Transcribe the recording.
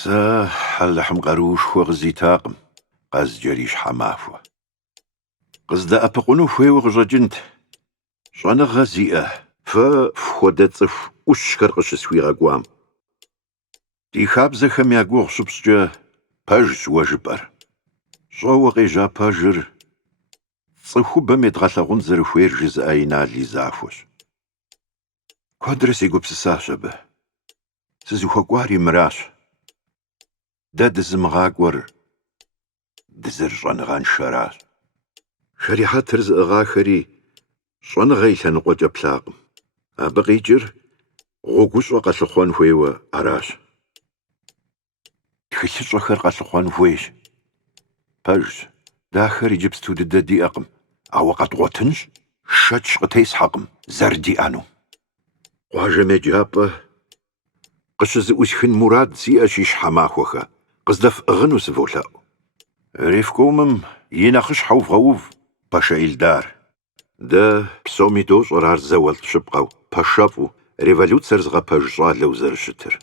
Сэ хьэлыхьым къарушхуэ къызитакъым, къэзджэри щхьэмахуэ. Къыздэӏэпыкъуну хуейуэ къыщӏэкӏынт. Щӏэныгъэ зиӏэ, фэ фхуэдэ цӏыху ӏущхэр къыщысхуигъэкӏуам. Ди хабзэхэм я гугъу щыпщӏкӏэ пэжщ уэ жыпӏэр. Щӏэуэ къежьа пэжыр цӏыхубэм едгъэлъэгъун зэрыхуейр жызыӏэ Инал и захуэщ. Куэдрэ сегупсысащ абы. Сызыхуэкӏуари мыращ. Дэ дызымыгъакӏуэр дызэрыщӏэныгъэншэращ. Шэрихьэтыр зыӏыгъахэри щӏэныгъэ и лъэныкъуэкӏэ плъакъым. Абы къикӏыр гъуэгущӏэ къэлъыхъуэн хуейуэ аращ. Тхылъыщӏэхэр къэлъыхъуэн хуейщ. Пэжщ. Дахэр иджыпсту дыдэ диӏэкъым. Ауэ къэтӏугъуэтынщ. Шэч къытесхьэкъым, зэр диӏэну. Къуажэм еджапӏэ къыщызыӏусхын мурад сиӏэщ и щхьэмахуэхэ. Къыздэфӏыгъыну сыволъэӏу. Ревкомым и нэхъыщхьэ увгъэув Пашэ Илдар. Дэ псоми дощӏэр ар зауэлӏ щыпкъэу, пэшэфӏу, революциер зыгъэпэж щӏалэу зэрыщытыр.